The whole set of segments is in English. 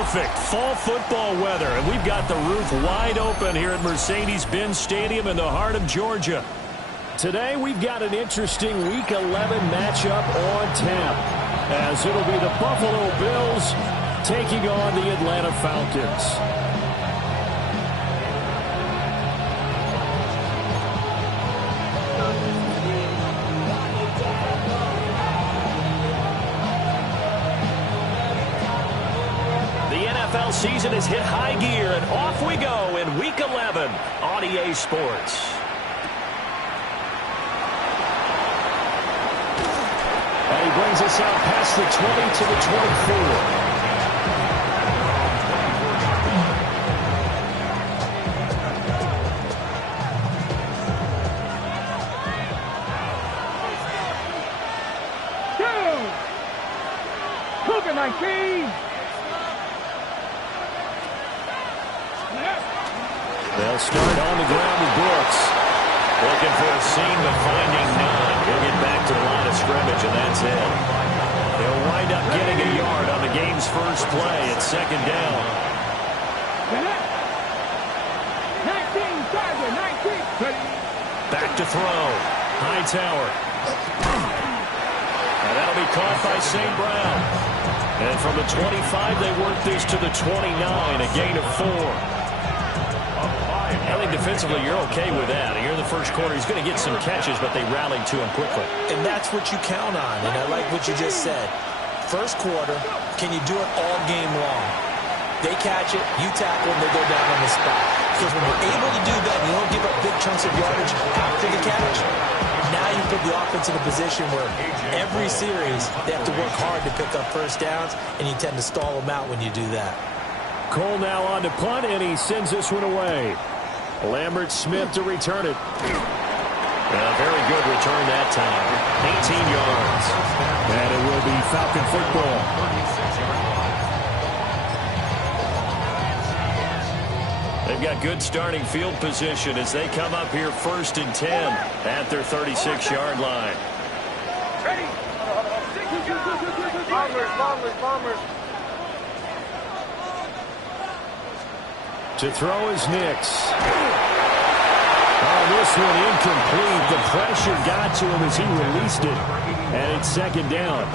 Perfect fall football weather, and we've got the roof wide open here at Mercedes-Benz Stadium in the heart of Georgia. Today we've got an interesting Week 11 matchup on tap, as it'll be the Buffalo Bills taking on the Atlanta Falcons. Season has hit high gear, and off we go in Week 11 on EA Sports. And he brings us out past the 20 to the 24. Cougar 19. They'll start on the ground with Brooks. Looking for a seam, but finding none. He'll get back to the line of scrimmage, and that's it. They'll wind up getting a yard on the game's first play at second down. 19, Charger, 19. Back to throw. Hightower. And that'll be caught by St. Brown. And from the 25, they work this to the 29, a gain of 4. I think defensively you're okay with that. Here in the first quarter, he's going to get some catches, but they rallied to him quickly. And that's what you count on, and I like what you just said. First quarter, can you do it all game long? They catch it, you tackle them, they go down on the spot. Because when you're able to do that, you don't give up big chunks of yardage after the catch. Now you put the offense in a position where every series they have to work hard to pick up first downs, and you tend to stall them out when you do that. Cole now on to punt, and he sends this one away. Lambert Smith to return it. A very good return that time. 18 yards. And it will be Falcon football. They've got good starting field position as they come up here 1st and 10 at their 36-yard line. Ready. Bombers. To throw is Nix. Oh, this one incomplete. The pressure got to him as he released it. And it's second down.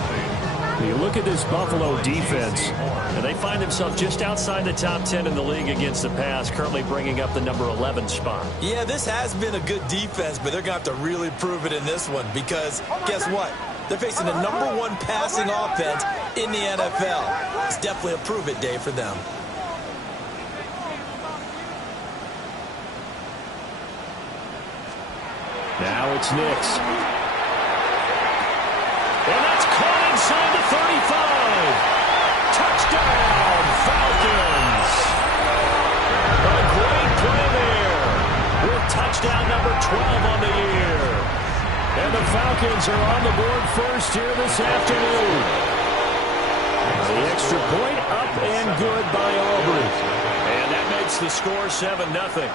You look at this Buffalo defense, and they find themselves just outside the top 10 in the league against the pass, currently bringing up the number 11 spot. Yeah, this has been a good defense, but they're going to have to really prove it in this one because guess what? They're facing the number 1 passing offense in the NFL. It's definitely a prove-it day for them. Now it's Nix. And that's caught inside the 35. Touchdown, Falcons. A great play there with touchdown number 12 on the year. And the Falcons are on the board first here this afternoon. The extra point up and good by Aubrey. And that makes the score 7-0.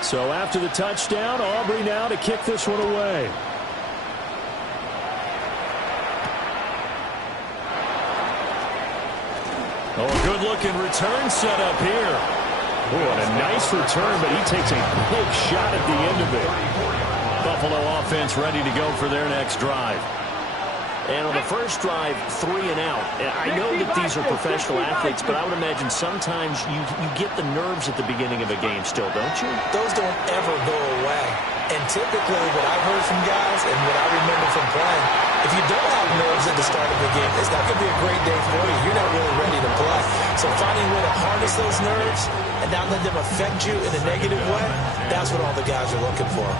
So after the touchdown, Aubrey now to kick this one away. Oh, a good-looking return set up here. Oh, and a nice return, but he takes a big shot at the end of it. Buffalo offense ready to go for their next drive. And on the first drive, 3 and out. I know that these are professional athletes, but I would imagine sometimes you get the nerves at the beginning of a game still, don't you? Those don't ever go away. And typically what I've heard from guys and what I remember from playing, if you don't have nerves at the start of the game, it's not going to be a great day for you. You're not really ready to play. So finding a way to harness those nerves and not let them affect you in a negative way, that's what all the guys are looking for.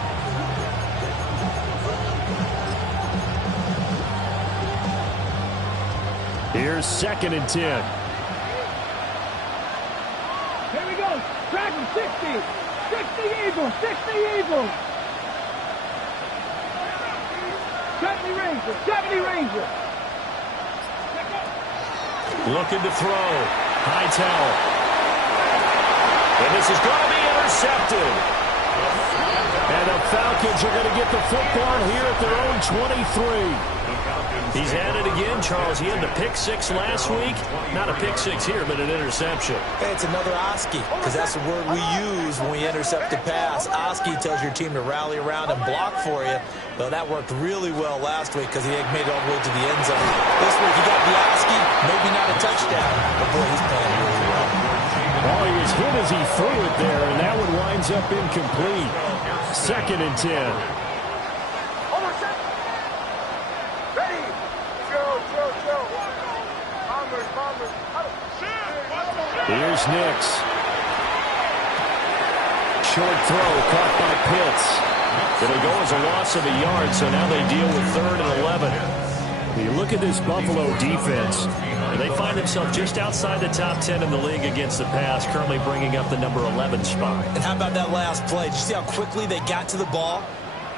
Here's 2nd and 10. Here we go. Track him, 60. 60 Eagles. 60 Eagles. 70 Rangers. 70 Rangers. Looking to throw. Hightower. And this is going to be intercepted. And the Falcons are going to get the football here at their own 23. He's at it again, Charles. He had the pick six last week. Not a pick six here, but an interception. Hey, it's another Oski, because that's the word we use when we intercept a pass. Oski tells your team to rally around and block for you. Well, that worked really well last week because he made it all the way to the end zone. This week he got the Oski, maybe not a touchdown, but boy, he's playing really well. Oh, he was hit as he threw it there, and that one winds up incomplete. 2nd and 10. Here's Nix. Short throw caught by Pitts. It'll go as a loss of a yard, so now they deal with 3rd and 11. You look at this Buffalo defense, and they find themselves just outside the top 10 in the league against the pass, currently bringing up the number 11 spot. And how about that last play? Did you see how quickly they got to the ball?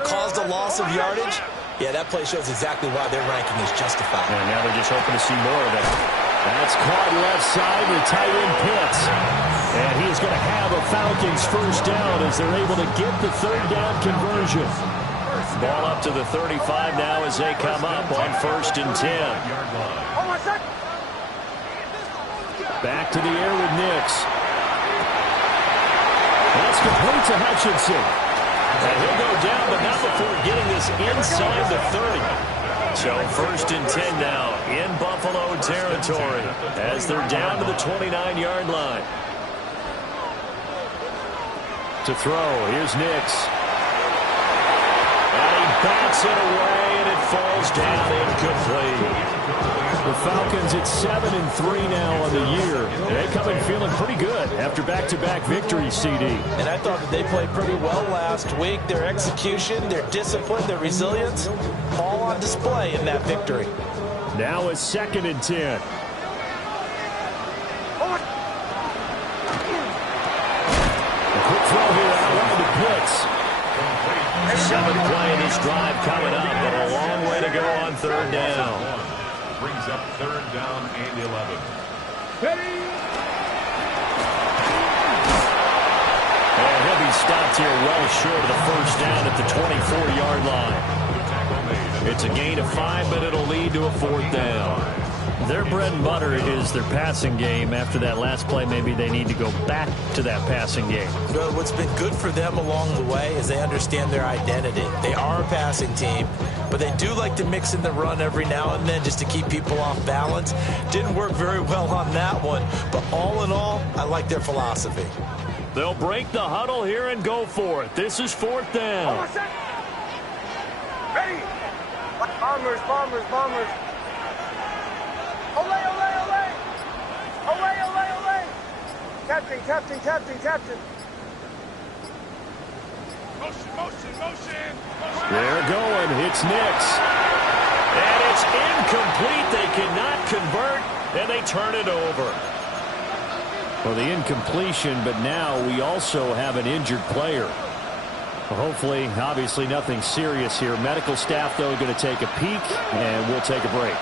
Caused a loss of yardage? Yeah, that play shows exactly why their ranking is justified. And now they're just hoping to see more of it. That's caught left side with tight end Pitts. And he is going to have a Falcons first down as they're able to get the 3rd down conversion. Ball up to the 35 now as they come up on 1st and 10. Back to the air with Nix. That's complete to Hutchinson. And he'll go down, but not before getting this inside the 30. So 1st and 10 now in Buffalo territory as they're down to the 29-yard line. To throw, here's Nix. And he bats it away, and it falls down incomplete. The Falcons at 7-3 now on the year. They come in feeling pretty good after back-to-back victories, CD. And I thought that they played pretty well last week. Their execution, their discipline, their resilience, all on display in that victory. Now it's 2nd and 10. A quick throw here out to Pitts. 7th play in this drive coming up, but a long way to go on 3rd down. Brings up 3rd down and 11. And he'll be stopped here well short of the first down at the 24-yard line. It's a gain of 5, but it'll lead to a 4th down. Their bread and butter is their passing game. After that last play, maybe they need to go back to that passing game. Well, what's been good for them along the way is they understand their identity. They are a passing team, but they do like to mix in the run every now and then just to keep people off balance. Didn't work very well on that one, but all in all, I like their philosophy. They'll break the huddle here and go for it. This is 4th down. Ready. Bombers, bombers, bombers. Ole, ole, ole. Ole, ole, ole. Captain, captain, captain, captain. Motion, motion, motion. They're going. It's Nix. And it's incomplete. They cannot convert, and they turn it over. Well, the incompletion, but now we also have an injured player. Well, hopefully, obviously nothing serious here. Medical staff, though, going to take a peek, and we'll take a break.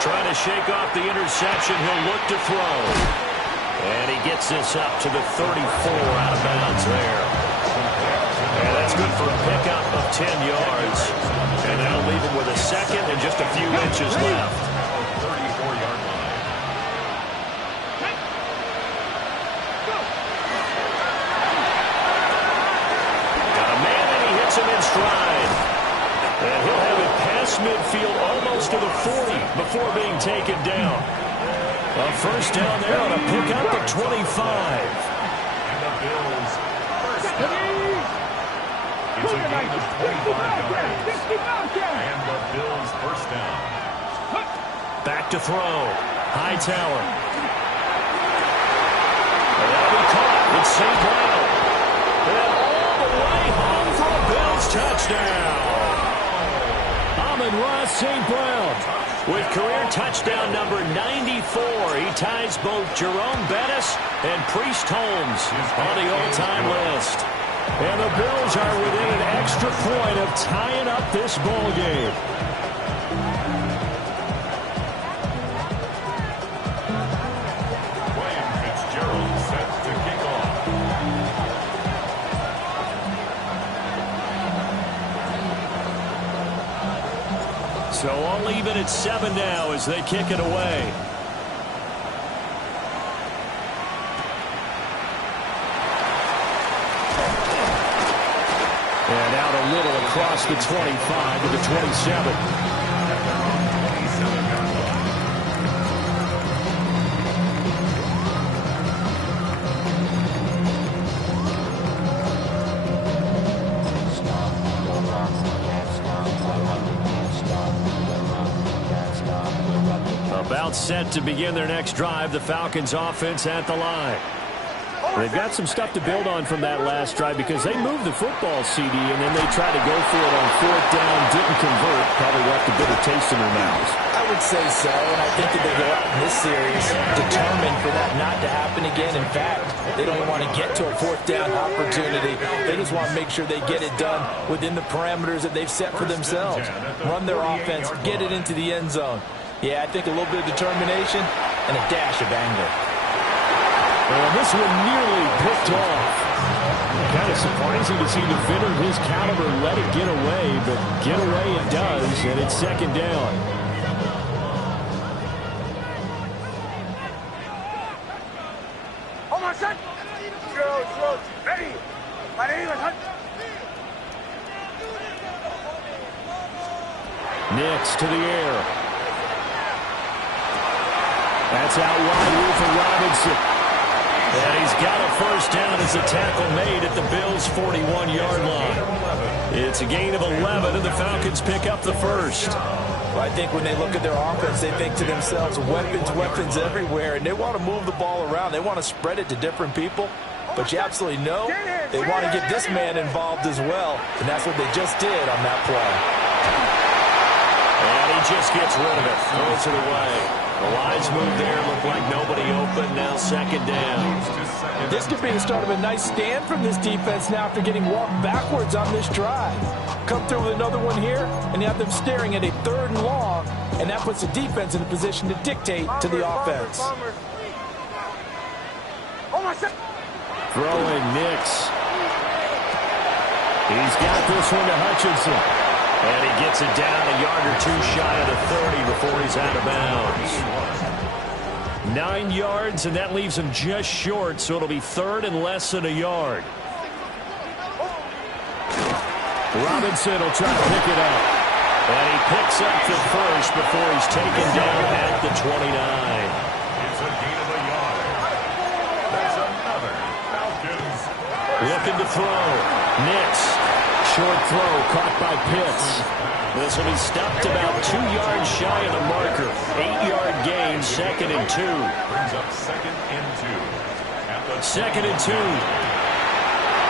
Trying to shake off the interception. He'll look to throw. And he gets this up to the 34 out of bounds there. And that's good for a pickup of 10 yards. And that'll leave him with a 2nd and just a few inches left. 34-yard line. Got a man, and he hits him in stride. And he'll have it past midfield almost to the 40 before being taken down. A first down there on a pickup of 25. And the Bills first down. It's a gain of 25 yards. And the Bills first down. Back to throw. Hightower. And that'll be caught with St. Brown. And all the way home for a Bills touchdown. Amon-Ra St. Brown with career touchdown number 94. He ties both Jerome Bettis and Priest Holmes on the all-time list. And the Bills are within an extra point of tying up this ball game. William Fitzgerald set to kick off. So all even at 7 now as they kick it away. And out a little across the 25 to the 27. About set to begin their next drive, the Falcons offense at the line. They've got some stuff to build on from that last drive because they moved the football, CD, and then they tried to go for it on 4th down, didn't convert, probably left a bitter taste in their mouths. I would say so, and I think that they go out in this series determined for that not to happen again. In fact, they don't even want to get to a 4th down opportunity. They just want to make sure they get it done within the parameters that they've set for themselves. Run their offense, get it into the end zone. Yeah, I think a little bit of determination and a dash of anger. Well, this one nearly picked off. Kind of surprising to see the defender of his caliber let it get away, but get away it does, and it's 2nd down. Hold on, son. Ready. Nix to the air. That's out wide for Robinson. And he's got a 1st down as a tackle made at the Bills' 41-yard line. It's a gain of 11, and the Falcons pick up the 1st. Well, I think when they look at their offense, they think to themselves, weapons everywhere, and they want to move the ball around. They want to spread it to different people. But you absolutely know they want to get this man involved as well, and that's what they just did on that play. And he just gets rid of it, throws it away. The lines move there, look like nobody open, now 2nd down. This could be the start of a nice stand from this defense now after getting walked backwards on this drive. Come through with another one here, and you have them staring at a 3rd and long, and that puts the defense in a position to dictate to the offense. Throwing Nix. He's got this one to Hutchinson. And he gets it down a yard or 2 shy of the 30 before he's out of bounds. 9 yards, and that leaves him just short, so it'll be 3rd and less than a yard. Robinson will try to pick it up. And he picks up the 1st before he's taken down at the 29. It's a gain of a yard. That's another Falcons. Looking to throw. Nix. Short throw caught by Pitts. This will be stopped about 2 yards shy of the marker. 8-yard gain, 2nd and 2. Brings up 2nd and 2. 2nd and 2.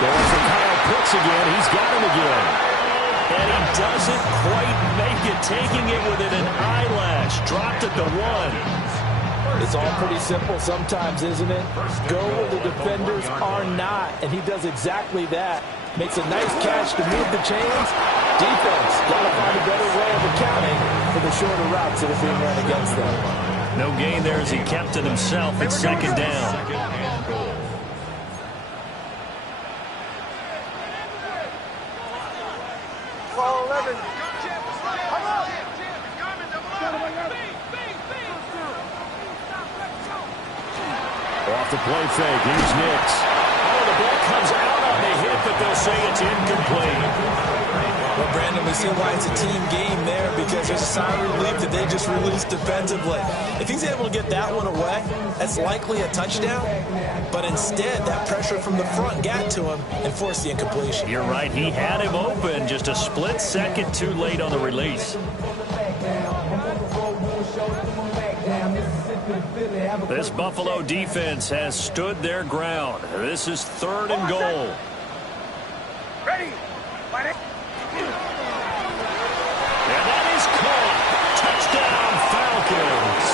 Goes for Kyle Pitts again. He's got him again. And he doesn't quite make it, taking it within an eyelash. Dropped at the 1. It's all pretty simple sometimes, isn't it? Go where the defenders are not, and he does exactly that. Makes a nice catch to move the chains. Defense got to find a better way of accounting for the shorter routes that are being run against them. No gain there as he kept it himself at 2nd down. 2nd and goal. Off the play fake, here's Nix. Oh, the ball comes out on the hit, but they'll say it's incomplete. Well, Brandon, we see why it's a team game there because there's a sigh of relief that they just released defensively. If he's able to get that one away, that's likely a touchdown. But instead, that pressure from the front got to him and forced the incompletion. You're right. He had him open, just a split second too late on the release. This Buffalo defense has stood their ground. This is 3rd and goal. Ready. And that is caught. Touchdown, Falcons.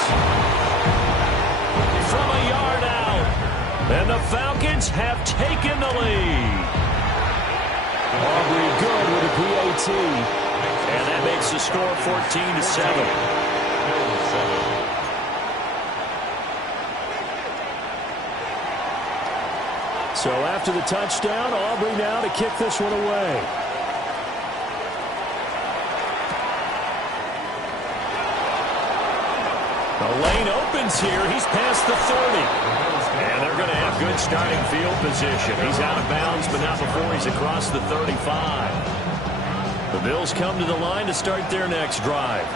From a yard out. And the Falcons have taken the lead. Aubrey good with a PAT. And that makes the score 14-7. So after the touchdown, Aubrey now to kick this one away. The lane opens here. He's past the 30. And they're going to have good starting field position. He's out of bounds, but not before he's across the 35. The Bills come to the line to start their next drive.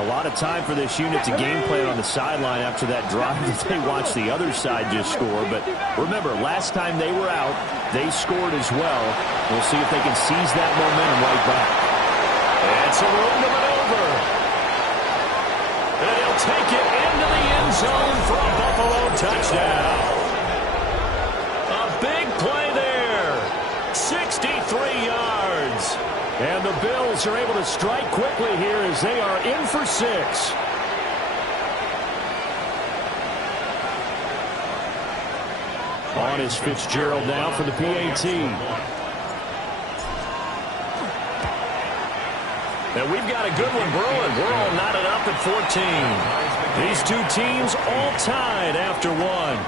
A lot of time for this unit to game plan on the sideline after that drive that they watched the other side just score. But remember, last time they were out, they scored as well. We'll see if they can seize that momentum right back. And some room to maneuver. And he'll take it into the end zone for a Buffalo touchdown. A big play there. 63 yards. And the Bills are able to strike quickly here as they are in for 6. On is Fitzgerald now for the PAT. And we've got a good one brewing. We're all knotted up at 14. These two teams all tied after one.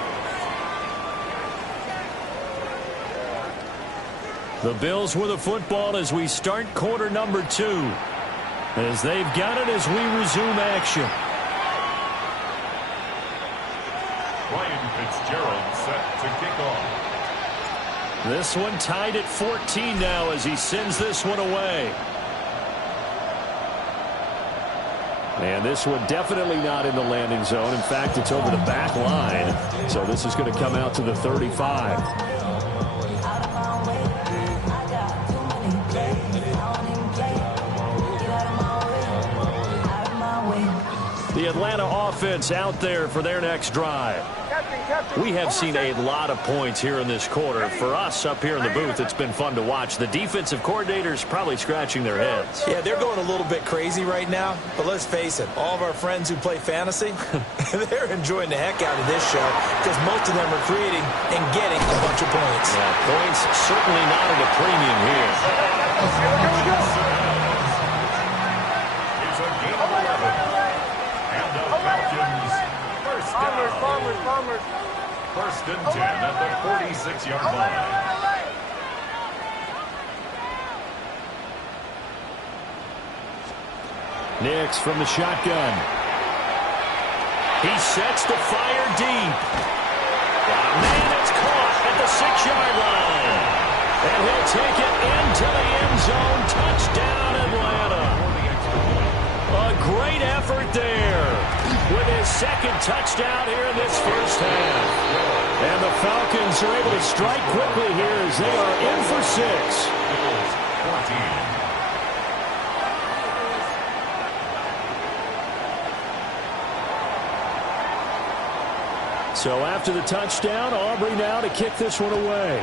The Bills with the football as we start quarter number 2. As they've got it as we resume action. Ryan Fitzgerald set to kick off. This one tied at 14 now as he sends this one away. And this one definitely not in the landing zone. In fact, it's over the back line. So this is going to come out to the 35. The Atlanta offense out there for their next drive. We have seen a lot of points here in this quarter. For us up here in the booth, it's been fun to watch. The defensive coordinators probably scratching their heads. Yeah, they're going a little bit crazy right now. But let's face it, all of our friends who play fantasy, they're enjoying the heck out of this show because most of them are creating and getting a bunch of points. Yeah, points certainly not at a premium here. It's a game of 11. And the Falcons first down. First and 10 at the 46-yard line. Nix from the shotgun. He sets to fire deep. Man, it's caught at the 6-yard line. And he'll take it into the end zone. Touchdown, Atlanta. A great effort there with his second touchdown here in this first half. And the Falcons are able to strike quickly here as they are in for 6. Bills 14. So after the touchdown, Aubrey now to kick this one away.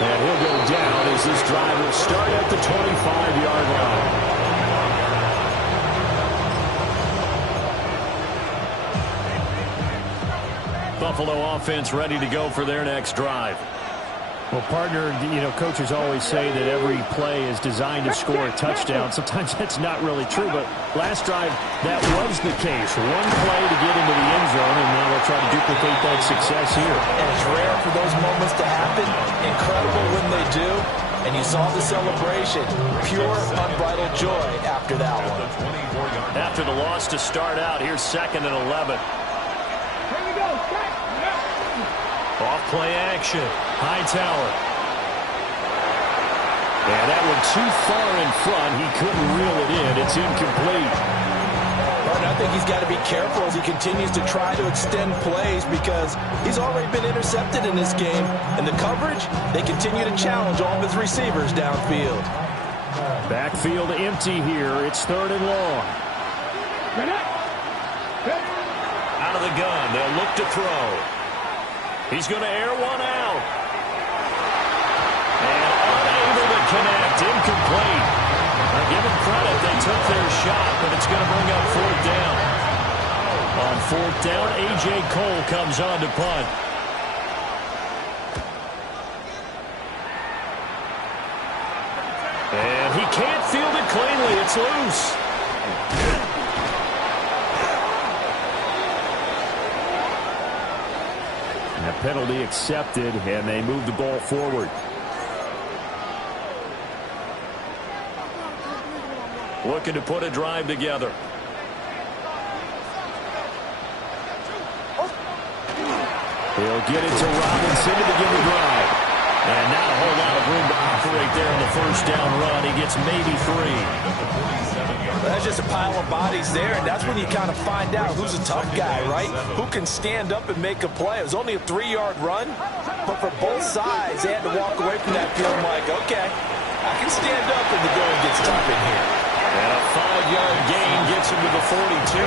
And he'll go down as this drive will start at the 25-yard line. Buffalo offense ready to go for their next drive. Well, partner, coaches always say that every play is designed to score a touchdown. Sometimes that's not really true, but last drive, that was the case. One play to get into the end zone, and now they'll try to duplicate that success here. And it's rare for those moments to happen. Incredible when they do. And you saw the celebration. Pure, unbridled joy after that one. After the loss to start out, here's 2nd and 11. Here we go. Off play action. Hightower. And that one too far in front. He couldn't reel it in. It's incomplete. But I think he's got to be careful as he continues to try to extend plays because he's already been intercepted in this game. And the coverage, they continue to challenge all of his receivers downfield. Backfield empty here. It's 3rd and long. Out of the gun. They'll look to throw. He's going to air one out. And unable to connect. Incomplete. Now give them credit. They took their shot, but it's going to bring up 4th down. On 4th down, A.J. Cole comes on to punt. And he can't field it cleanly. It's loose. Penalty accepted, and they move the ball forward. looking to put a drive together. He'll get it to Robinson to begin the drive. And not a whole lot of room to operate there on the first down run. He gets maybe 3. That's just a pile of bodies there, and that's when you kind of find out who's a tough guy, right? Who can stand up and make a play. It was only a 3-yard run, but for both sides, they had to walk away from that feeling like, okay, I can stand up when the going gets tough in here. And a 5-yard gain gets him to the 42.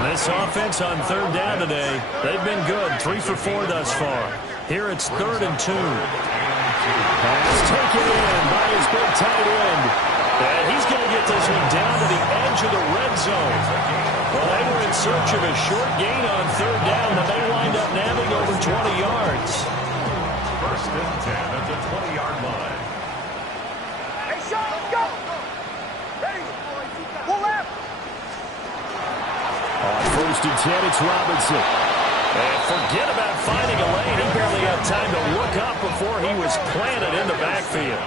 And this offense on third down today, they've been good. 3 for 4 thus far. Here it's 3rd and 2. Pass taken in by his big tight end. And he's going to get this one down to the edge of the red zone. Well, they were in search of a short gain on third down, and they wind up nabbing over 20 yards. 1st and 10 at the 20-yard line. Hey, Sean, let's go. Ready? Pull left. On 1st and 10, it's Robinson. And forget about finding a lane. He barely had time to look up before he was planted in the backfield.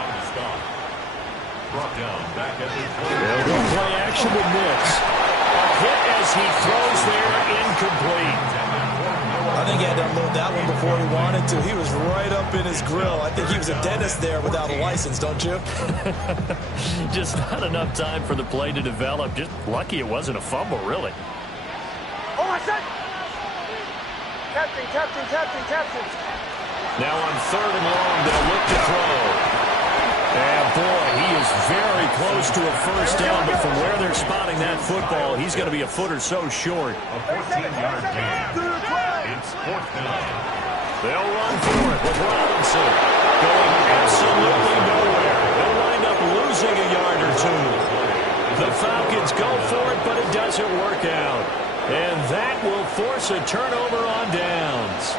Brought down back at the They'll go play action with Nix. A hit as he throws there, incomplete. I think he had to unload that one before he wanted to. He was right up in his grill. I think he was a dentist there without a license, don't you? Just not enough time for the play to develop. Just lucky it wasn't a fumble, really. Oh, my son. Captain. Now on 3rd and long, they'll look to throw. And boy, he is very close to a first down, but from where they're spotting that football, he's going to be a foot or so short. A 14-yard gain. It's 4th down. They'll run for it with Robinson going absolutely nowhere. They'll wind up losing a yard or 2. The Falcons go for it, but it doesn't work out. And that will force a turnover on downs.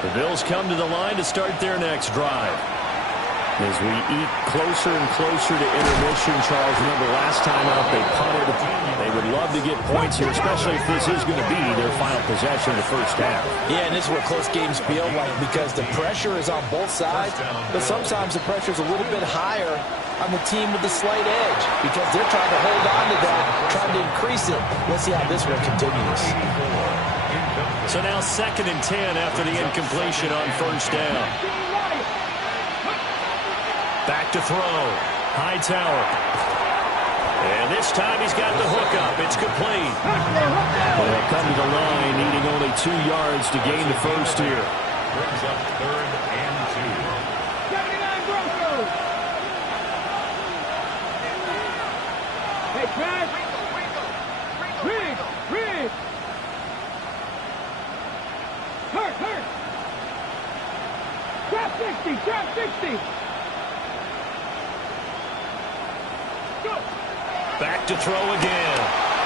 The Bills come to the line to start their next drive. As we eat closer and closer to intermission, Charles, remember last time out they punted. They would love to get points here, especially if this is going to be their final possession of the first half. Yeah, and this is what close games feel like because the pressure is on both sides, but sometimes the pressure is a little bit higher on the team with the slight edge because they're trying to hold on to that, trying to increase it. Let's see how this one continues. So now 2nd and 10 after the incompletion on first down. Back to throw. Hightower. And this time he's got the hook up. It's complete. They'll come to the line, needing only 2 yards to gain the first here. Brings up 3rd and 2. 79 Broncos. Hey, Brad. Rig. Hurt. Drop 60. Back to throw again.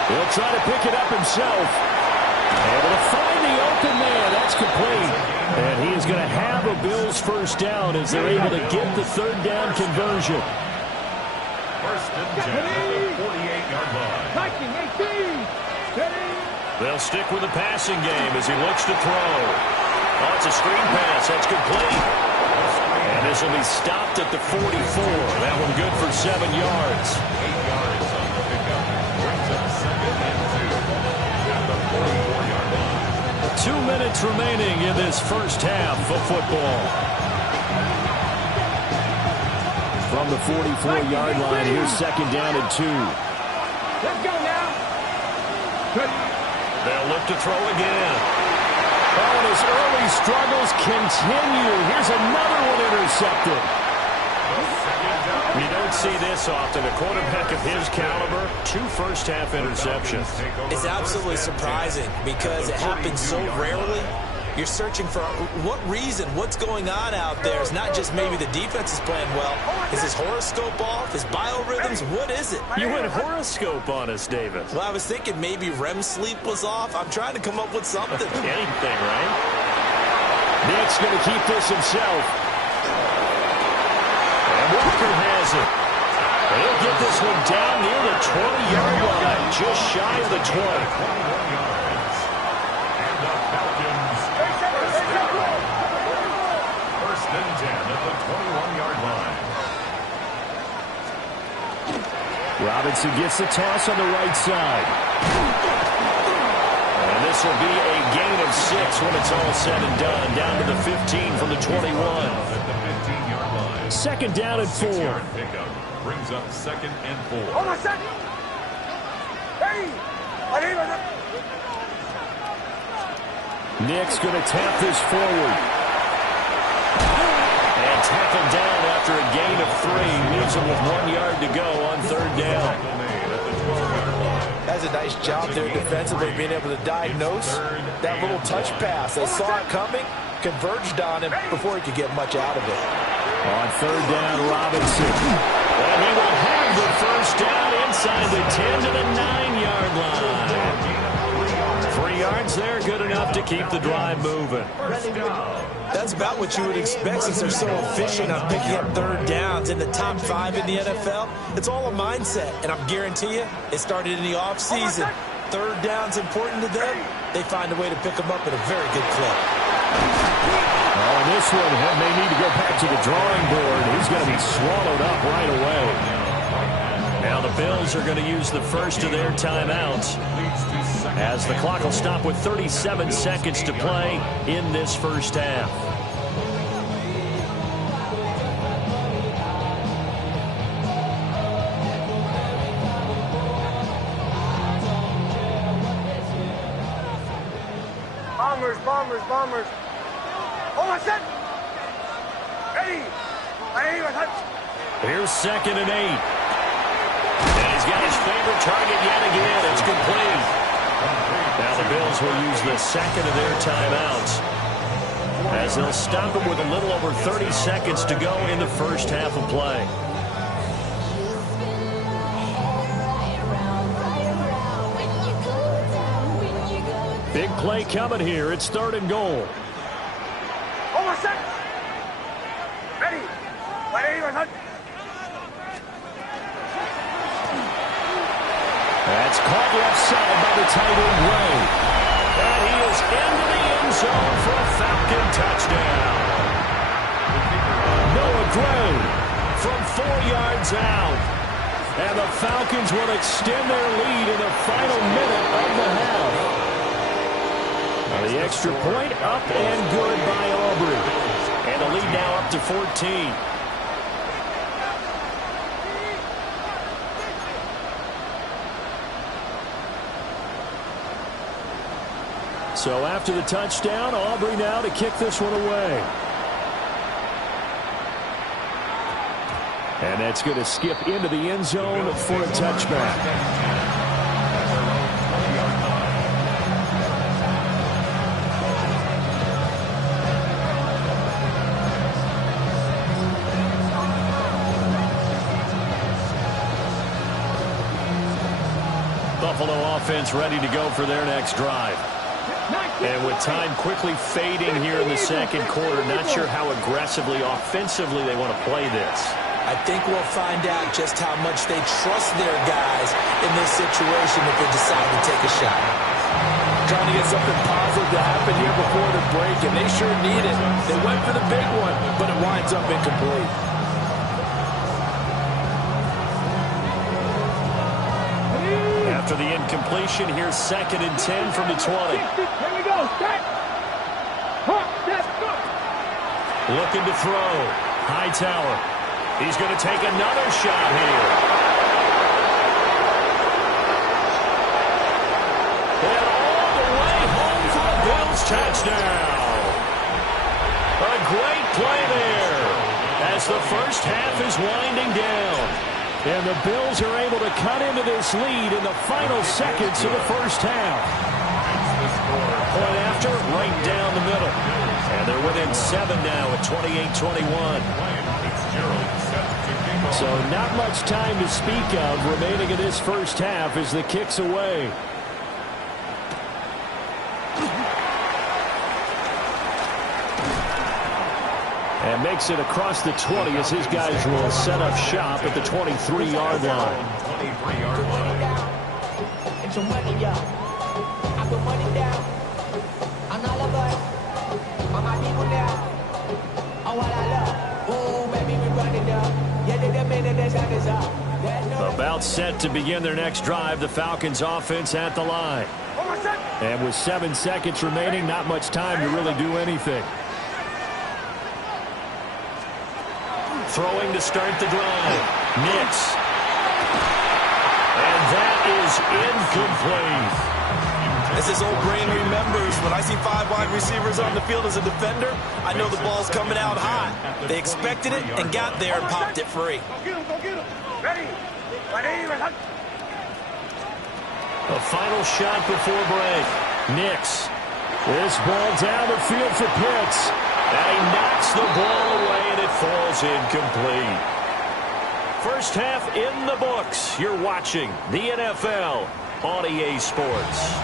He'll try to pick it up himself. Able to find the open man. That's complete. And he is going to have a Bills first down as they're able to get the third down conversion. 1st and 10 at the 48-yard line. Viking 18. Steady. They'll stick with the passing game as he looks to throw. Oh, it's a screen pass. That's complete. And this will be stopped at the 44. That one good for 7 yards. 8 yards on the pickup. Brings up 2nd and 2 at the 44-yard line. 2 minutes remaining in this first half of football. From the 44-yard line, here's 2nd down and 2. Let's go now. They'll look to throw again. Oh, and his early struggles continue. Here's another one intercepted. You don't see this often. A quarterback of his caliber, 2 first-half interceptions. It's absolutely surprising because it happens so rarely. You're searching for what reason, what's going on out there. It's not just maybe the defense is playing well. Is his horoscope off? His biorhythms? What is it? You went horoscope on us, David. Well, I was thinking maybe REM sleep was off. I'm trying to come up with something. Anything, right? Nick's going to keep this himself. And Walker has it. He'll get this one down near the 20-yard line, just shy of the 20. Robinson gets the toss on the right side. And this will be a gain of 6 when it's all said and done. Down to the 15 from the 21. At the 15-yard line. Second down and 4. 6-yard pickup brings up 2nd and 4. Hold on a second. Hey! Nick's going to tap this forward. And tackled down after a gain of 3. Leaves him with 1 yard to go on 3rd down. That's a nice job there defensively, being able to diagnose that little touch pass. They saw it coming, converged on him before he could get much out of it. On 3rd down, Robinson. And he will have the first down inside the 10 to the 9-yard line. 3 yards there, good enough to keep the drive moving. That's about what you would expect since they're so efficient on picking up 3rd downs in the top 5 in the NFL. It's all a mindset, and I'm guarantee you it started in the offseason. 3rd down's important to them. They find a way to pick them up at a very good clip. Oh, and this one may need to go back to the drawing board. He's going to be swallowed up right away. Now the Bills are going to use the first of their timeouts as the clock will stop with 37 seconds to play in this first half. Bombers. Hold on a second. Ready. Here's 2nd and 8. And he's got his favorite target yet again. It's complete. Now the Bills will use the 2nd of their timeouts as they'll stop him with a little over 30 seconds to go in the first half of play. Big play coming here. It's 3rd and goal. Hold on a second. Ready. That's caught left side by the tight end, Gray. And he is into the end zone for a Falcon touchdown. Noah Gray from 4 yards out. And the Falcons will extend their lead in the final minute of the half. The extra point up and good by Aubrey. And the lead now up to 14. So after the touchdown, Aubrey now to kick this one away. And that's going to skip into the end zone for a touchback. Buffalo offense ready to go for their next drive. And with time quickly fading here in the second quarter, not sure how aggressively, offensively they want to play this. I think we'll find out just how much they trust their guys in this situation if they decide to take a shot. Trying to get something positive to happen here before the break, and they sure need it. They went for the big one, but it winds up incomplete. After the incompletion, here's 2nd and 10 from the 20. Here we go. Set. Looking to throw. Hightower. He's going to take another shot here. And all the way home for the Bills touchdown. A great play there as the first half is winding down. And the Bills are able to cut into this lead in the final seconds of the first half. Point after, right down the middle. And they're within 7 now at 28-21. So not much time to speak of remaining in this first half as the kick's away. And makes it across the 20 as his guys will set up shop at the 23-yard line. 23-yard line. It's your money, y'all. I put money down on all of us, on my people now, on what I love. Ooh, baby, we run it up. Yeah, the minute the sun is up. About set to begin their next drive, the Falcons offense at the line. And with 7 seconds remaining, not much time to really do anything. Throwing to start the drive. Nix. And that is incomplete. As his old brain remembers, when I see 5 wide receivers on the field as a defender, I know the ball's coming out hot. They expected it and got there and popped it free. Go get him. Ready. A final shot before break. Nix. This ball down the field for Pitts. And he knocks the ball away and it falls incomplete. First half in the books. You're watching the NFL on EA Sports.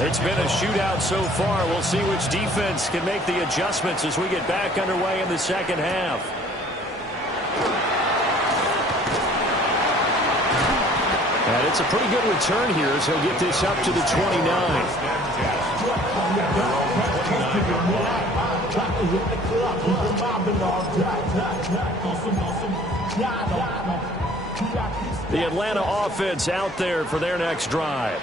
It's been a shootout so far. We'll see which defense can make the adjustments as we get back underway in the second half. And it's a pretty good return here as he'll get this up to the 29. The Atlanta offense out there for their next drive.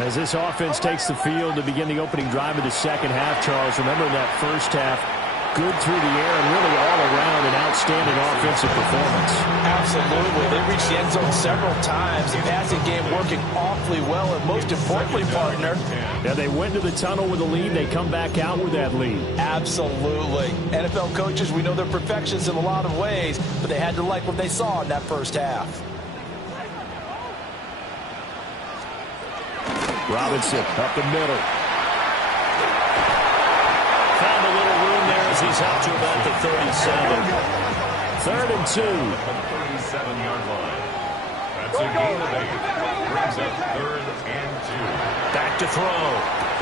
As this offense takes the field to begin the opening drive of the second half, Charles, remember in that first half, good through the air and really all around an outstanding offensive performance. Absolutely. They reached the end zone several times. The passing game working awfully well, and most importantly, partner. Yeah, they went to the tunnel with a lead. They come back out with that lead. Absolutely. NFL coaches, we know they're perfectionists in a lot of ways, but they had to like what they saw in that first half. Robinson up the middle. Found a little room there as he's up to about the 37. 3rd and 2. At the 37-yard line. That's a gain of 8. Brings up 3rd and 2. Back to throw.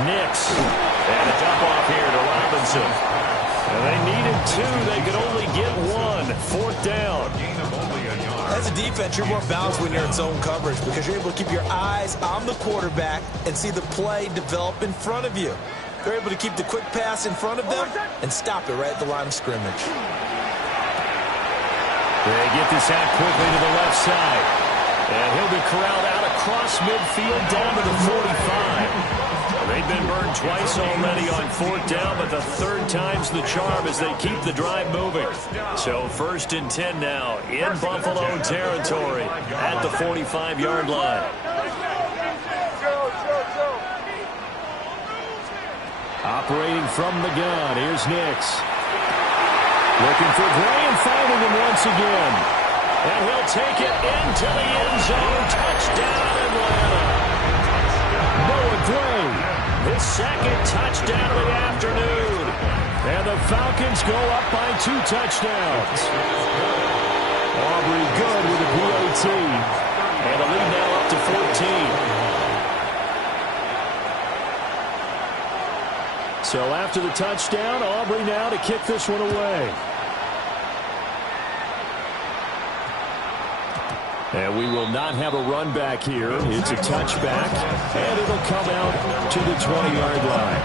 Nix. And a dump off here to Robinson. And they needed 2. They could only get 1. 4th down. Gain of only a yard. As a defense, you're more balanced when you're in zone coverage because you're able to keep your eyes on the quarterback and see the play develop in front of you. They're able to keep the quick pass in front of them and stop it right at the line of scrimmage. They get this out quickly to the left side. And he'll be corralled out across midfield down to the 45. They've been burned twice already on 4th down, but the 3rd time's the charm as they keep the drive moving. So 1st and 10 now in Buffalo territory at the 45-yard line. Operating from the gun, here's Nix. Looking for Gray and finding him once again. And he'll take it into the end zone. Touchdown, Atlanta. Noah Gray, his 2nd touchdown of the afternoon. And the Falcons go up by 2 touchdowns. Aubrey good with a PAT. And the lead now up to 14. So after the touchdown, Aubrey now to kick this one away. And we will not have a run back here. It's a touchback, and it'll come out to the 20-yard line.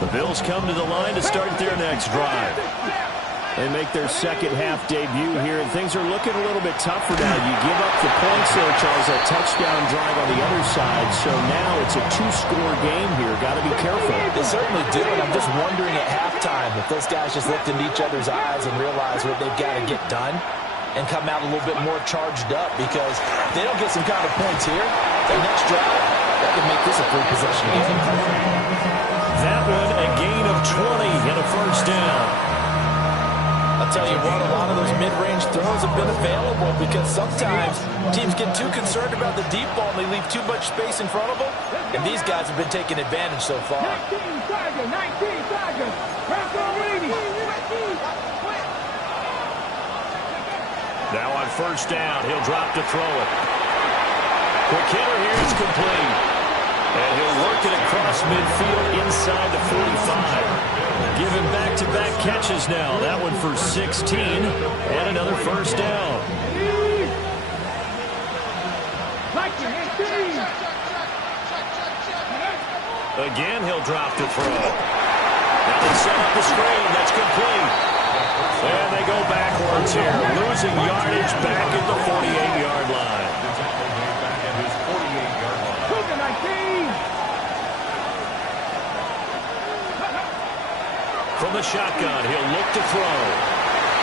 The Bills come to the line to start their next drive. They make their second half debut here, and things are looking a little bit tougher now. You give up the points there, Charles, that touchdown drive on the other side. So now it's a 2-score game here. Got to be careful. They certainly do, and I'm just wondering at halftime if those guys just looked into each other's eyes and realize what they've got to get done and come out a little bit more charged up, because if they don't get some kind of points here, their next drive, that could make this a 3-possession game. That one a gain of 20 and a 1st down. I'll tell you what, a lot of those mid-range throws have been available because sometimes teams get too concerned about the deep ball and they leave too much space in front of them, and these guys have been taking advantage so far. 19 Tigers. Now on 1st down, he'll drop to throw it. Quick hitter here is complete. And he'll work it across midfield inside the 45. Give him back-to-back catches now. That one for 16 and another 1st down. Again, he'll drop the throw. Now they set up the screen. That's complete. And they go backwards here, losing yardage back at the 48-yard line. Back at his 48-yard line. Quick, 19. From the shotgun, he'll look to throw.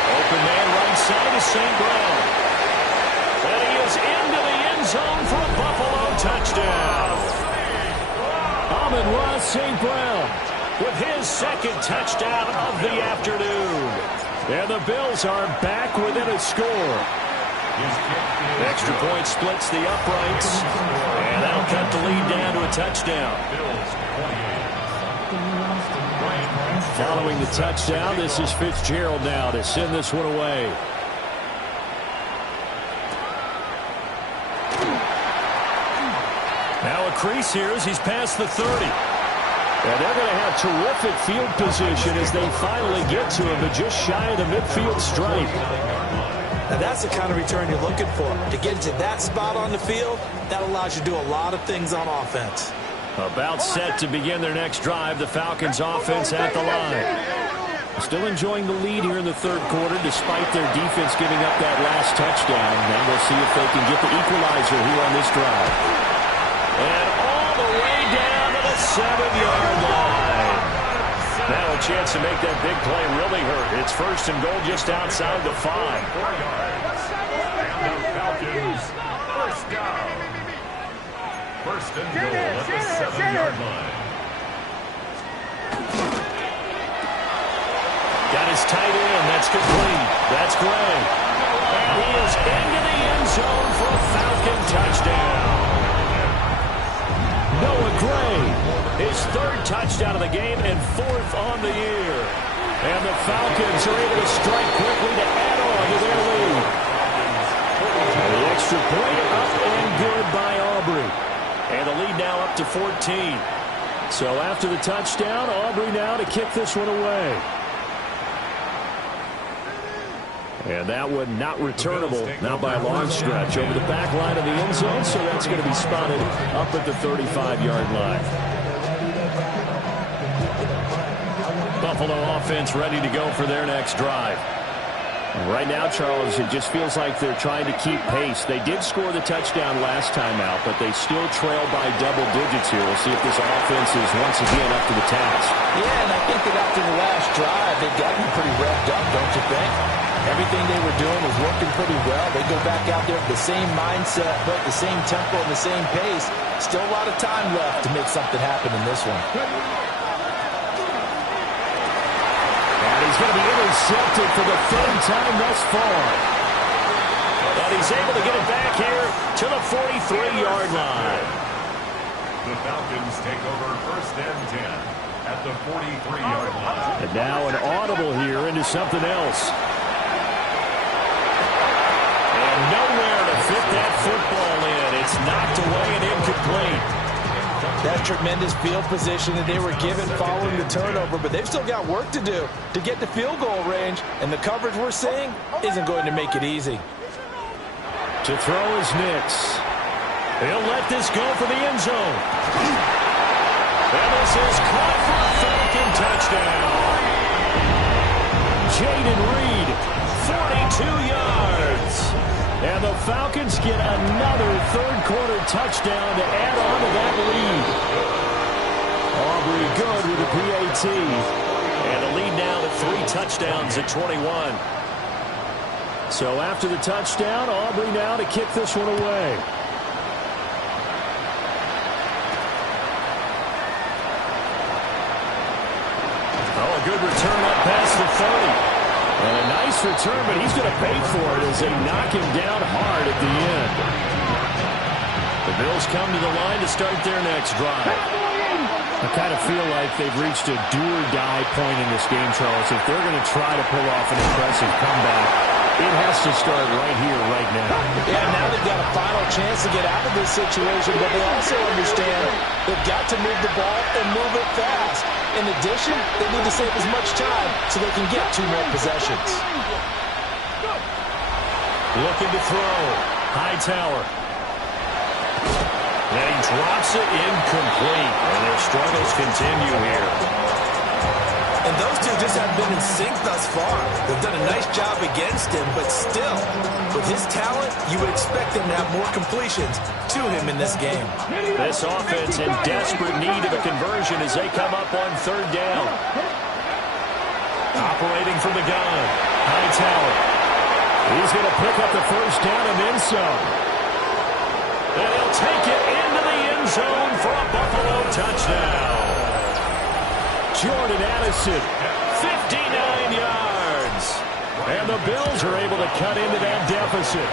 Open man right side is St. Brown. And he is into the end zone for a Buffalo touchdown. Amon-Ra St. Brown with his second touchdown of the afternoon. And the Bills are back within a score. Extra point splits the uprights. And that'll cut the lead down to a touchdown. Following the touchdown, this is Fitzgerald now to send this one away. Now a crease here as he's past the 30. And they're going to have terrific field position as they finally get to him, but just shy of the midfield stripe. Now that's the kind of return you're looking for. To get into that spot on the field, that allows you to do a lot of things on offense. About set to begin their next drive, the Falcons offense at the line. Still enjoying the lead here in the third quarter despite their defense giving up that last touchdown. Now we'll see if they can get the equalizer here on this drive. And all the way down to the 7-yard line. Now a chance to make that big play really hurt. It's first and goal just outside the 5. 4 yards. And the Falcons first down. First and goal at the 7-yard line. Got his tight end. That's complete. That's Gray. And he is into the end zone for a Falcon touchdown. Noah Gray, his third touchdown of the game and fourth on the year. And the Falcons are able to strike quickly to add on to their lead. The extra point up and good by Aubrey. And the lead now up to 14. So after the touchdown, Aubrey now to kick this one away. And that one not returnable, not by a long stretch, over the back line of the end zone, so that's going to be spotted up at the 35-yard line. Buffalo offense ready to go for their next drive. Right now, Charles, it just feels like they're trying to keep pace. They did score the touchdown last time out, but they still trail by double digits here. We'll see if this offense is once again up to the task. Yeah, and I think that after the last drive, they've gotten pretty revved up, don't you think? Everything they were doing was working pretty well. They go back out there with the same mindset, but the same tempo and the same pace. Still a lot of time left to make something happen in this one. He's going to be intercepted for the third time thus far. And he's able to get it back here to the 43-yard line. The Falcons take over first and 10 at the 43-yard line. And now an audible here into something else. And nowhere to fit that football in. It's knocked away and incomplete. That's tremendous field position that they were given following the turnover, but they've still got work to do to get to field goal range, and the coverage we're seeing isn't going to make it easy. To throw is Nix. He'll let this go for the end zone. And this is caught for a Falcon touchdown. Jaden Reed, 42 yards. And the Falcons get another third-quarter touchdown to add on to that lead. Aubrey good with the PAT. And the lead now to 3 touchdowns at 21. So after the touchdown, Aubrey now to kick this one away. Oh, a good return up past the 30. And a nice return, but he's going to pay for it as they knock him down hard at the end. The Bills come to the line to start their next drive. I kind of feel like they've reached a do-or-die point in this game, Charles. If they're going to try to pull off an impressive comeback, it has to start right here, right now. Yeah, now they've got a final chance to get out of this situation, but they also understand they've got to move the ball and move it fast. In addition, they need to save as much time so they can get 2 more possessions. Looking to throw. Hightower. And he drops it incomplete. And the struggles continue here. And those two just have been in sync thus far. They've done a nice job against him, but still, with his talent, you would expect him to have more completions to him in this game. This offense in desperate need of a conversion as they come up on third down. Operating from the gun, Hightower. He's going to pick up the first down and then some. And he'll take it into the end zone for a Buffalo touchdown. Jordan Addison, 59 yards. And the Bills are able to cut into that deficit.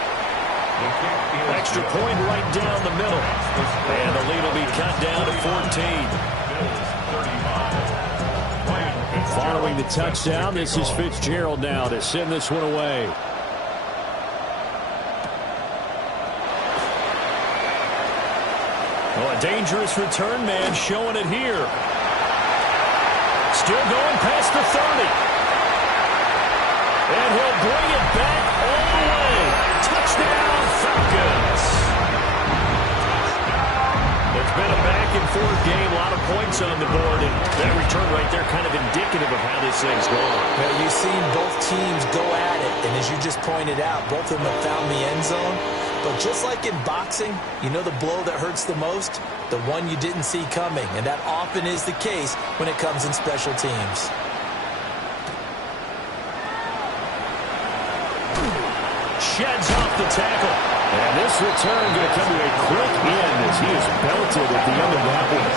Extra point right down the middle. And the lead will be cut down to 14. Following the touchdown, this is Fitzgerald now to send this one away. Oh, a dangerous return man showing it here. Still going past the 30. And he'll bring it back all the way. Touchdown, Falcons. It's been a back-and-forth game, a lot of points on the board, and that return right there kind of indicative of how this thing's going. Well, you've seen both teams go at it, and as you just pointed out, both of them have found the end zone. But just like in boxing, you know the blow that hurts the most? The one you didn't see coming, and that often is the case when it comes in special teams. Sheds off the tackle. And this return going to come to a quick end as he is belted at the end of that one.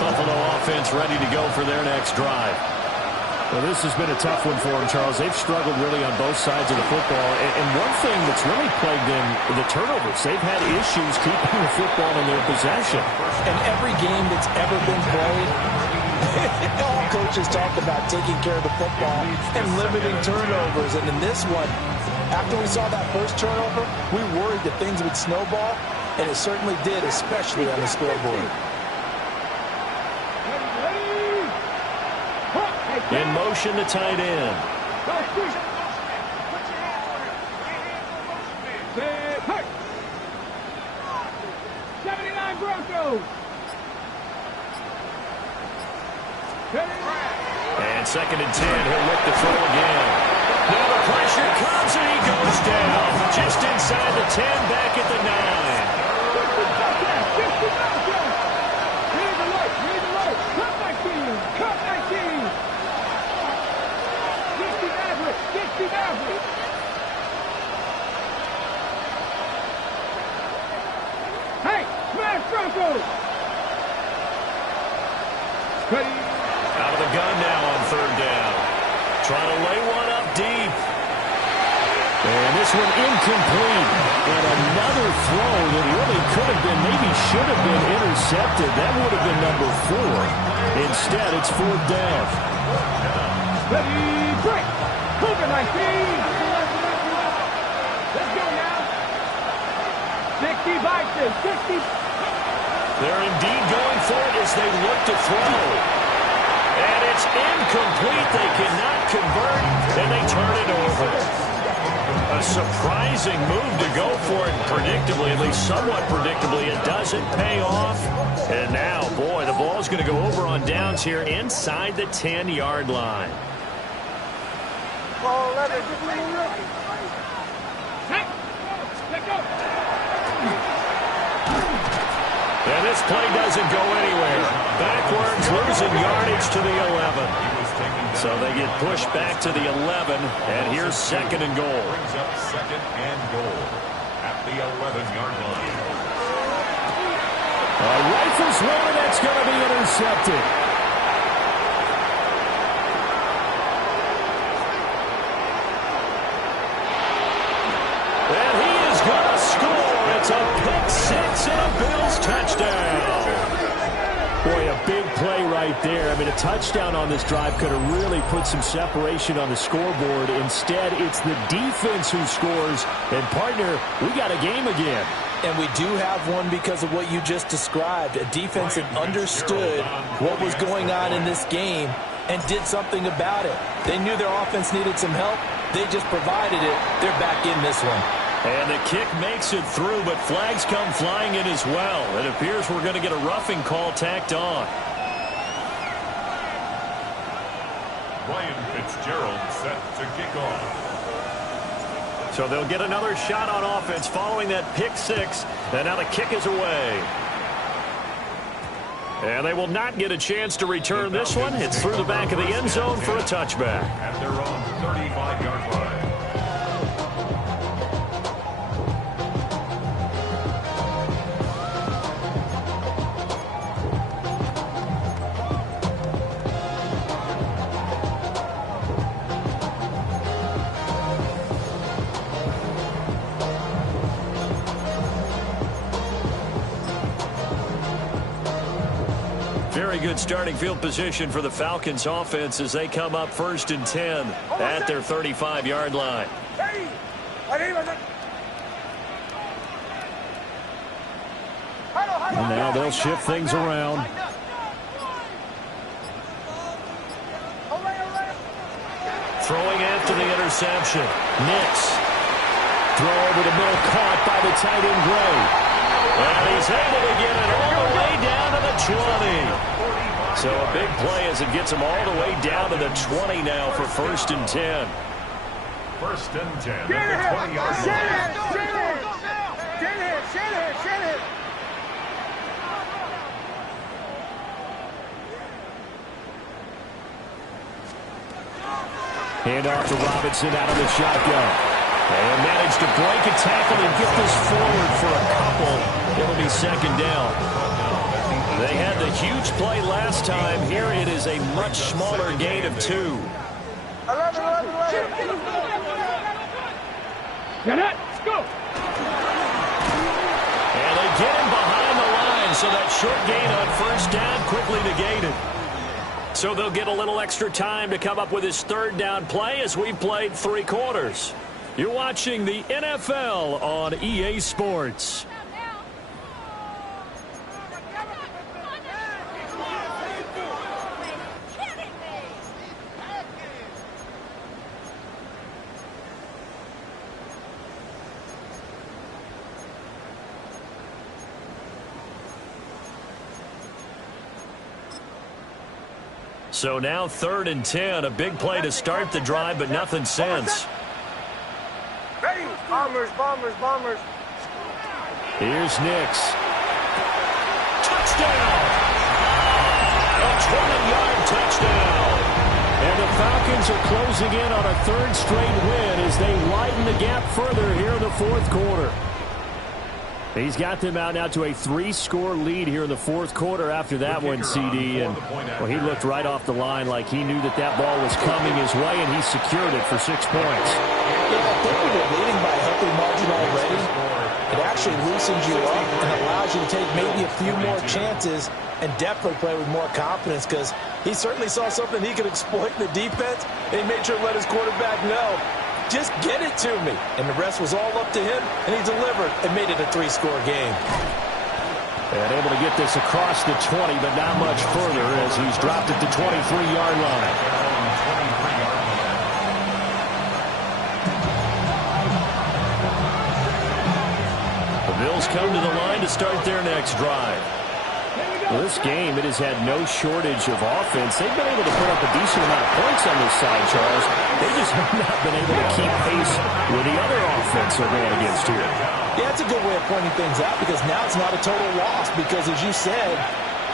Buffalo offense ready to go for their next drive. Well, this has been a tough one for them, Charles. They've struggled really on both sides of the football. And one thing that's really plagued them, the turnovers. They've had issues keeping the football in their possession. And every game that's ever been played, all coaches talk about taking care of the football and limiting turnovers. And in this one, after we saw that first turnover, we worried that things would snowball, and it certainly did, especially on the scoreboard. In motion, the tight end. 79 Broncos. And 2nd and 10, he'll look to throw again. Now the pressure comes and he goes down. Just inside the 10, back at the 9. Hey, smash Broncos! Out of the gun now on 3rd down. Trying to lay one up deep. And this one incomplete. And another throw that really could have been, maybe should have been intercepted. That would have been number 4. Instead, it's 4th down. Ready, break! Cougar 19! Let's go now! 60 Vikings, 60! They're indeed going for it as they look to throw. And it's incomplete. They cannot convert, and they turn it over. A surprising move to go for it, predictably, at least somewhat predictably. It doesn't pay off. And now, boy, the ball's going to go over on downs here inside the 10-yard line. Ball 11. Hey, let's go. And this play doesn't go anywhere. Backwards, losing yardage to the 11. So they get pushed back to the 11, and here's 2nd and goal. Brings up 2nd and goal at the 11-yard line. Rifles one, and that's going to be intercepted. And he is going to score. It's a pick six and a Bills touchdown. Boy, a big play right there. I mean, a touchdown on this drive could have really put some separation on the scoreboard. Instead, it's the defense who scores. And, partner, we got a game again. And we do have one because of what you just described. A defense that understood what was going on in this game and did something about it. They knew their offense needed some help. They just provided it. They're back in this one. And the kick makes it through, but flags come flying in as well. It appears we're going to get a roughing call tacked on. Ryan Fitzgerald set to kick off. So they'll get another shot on offense following that pick six. And now the kick is away. And they will not get a chance to return this one. It's through the back of the end zone for a touchback. At their own 35-yard line. Very good starting field position for the Falcons offense as they come up 1st and 10 at their 35-yard line. And now they'll shift things around. Throwing after the interception. Nix. Throw over the middle, caught by the tight end Gray. And he's able to get it all the way down to the 20. So a big play as it gets him all the way down to the 20 now for 1st and 10. 1st and 10 at the 20-yard line. Hand off to Robinson out of the shotgun. And managed to break a tackle and get this forward for a couple. It'll be 2nd down. They had the huge play last time. Here it is a much smaller gain of 2. Let's go. And they get him behind the line, so that short gain on 1st down quickly negated. So they'll get a little extra time to come up with his 3rd down play as we've played 3 quarters. You're watching the NFL on EA Sports. So now 3rd and 10, a big play to start the drive, but nothing since. Bombers. Here's Nix. Touchdown! A 20-yard touchdown. And the Falcons are closing in on a 3rd straight win as they widen the gap further here in the 4th quarter. He's got them out now to a 3-score lead here in the 4th quarter after that one, CD. And well, he looked right off the line like he knew that ball was coming his way, and he secured it for 6 points. Yeah, I think when you're leading by a healthy margin already, it actually loosens you up and allows you to take maybe a few more chances and definitely play with more confidence, because he certainly saw something he could exploit in the defense, and he made sure to let his quarterback know, just get it to me. And the rest was all up to him, and he delivered and made it a 3-score game. And able to get this across the 20, but not much further as he's dropped at the 23-yard line. The Bills come to the line to start their next drive. Well, this game, it has had no shortage of offense. They've been able to put up a decent amount of points on this side, Charles. They just have not been able to keep pace with the other offense they're going against here. Yeah, that's a good way of pointing things out, because now it's not a total loss, because as you said,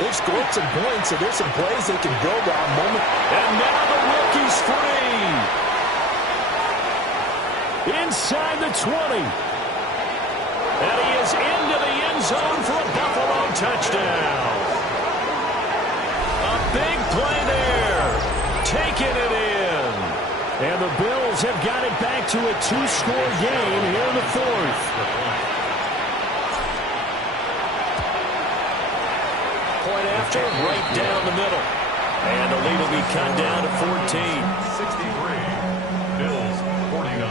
they've scored some points, so there's some plays they can build on moment. And now the rookie's free. Inside the 20. And he is into the end zone for a Buffalo touchdown. A big play there. Taking it in. And the Bills have got it back to a 2-score game here in the 4th. Point after, right down the middle. And the lead will be cut down to 14. 63. Bills 49.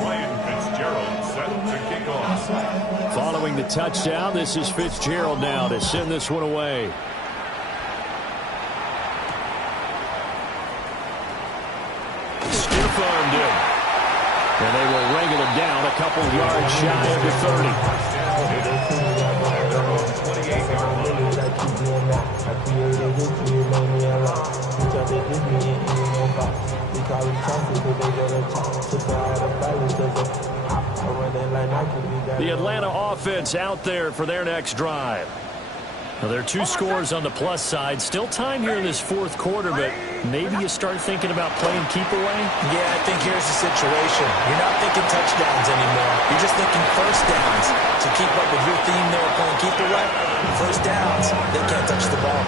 Ryan Fitzgerald set to kick off. Following the touchdown, this is Fitzgerald now to send this one away. Stiff-armed him. And they will wrangle him down a couple yards shy of the 30. The Atlanta offense out there for their next drive. Now, there are 2 scores on the plus side. Still time here in this fourth quarter, but maybe you start thinking about playing keep away? Yeah, I think here's the situation. You're not thinking touchdowns anymore. You're just thinking first downs. To keep up with your theme there, playing keep away, first downs, they can't touch the ball.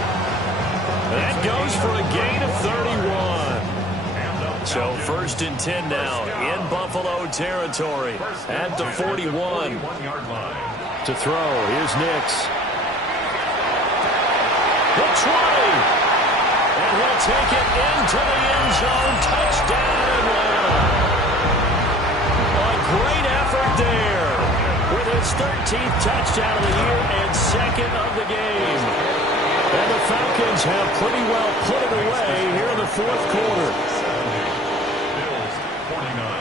That goes for a gain of 31. So 1st and 10 now in Buffalo territory at the 41. To throw, here's Nix. The 20. And he'll take it into the end zone. Touchdown, Atlanta. A great effort there with his 13th touchdown of the year and 2nd of the game. And the Falcons have pretty well put it away here in the fourth quarter.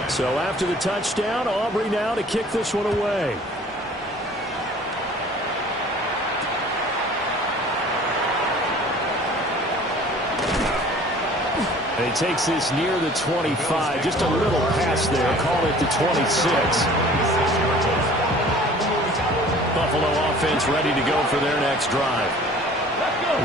So after the touchdown, Aubrey now to kick this one away. And he takes this near the 25. Just a little pass there. Call it the 26. Buffalo offense ready to go for their next drive.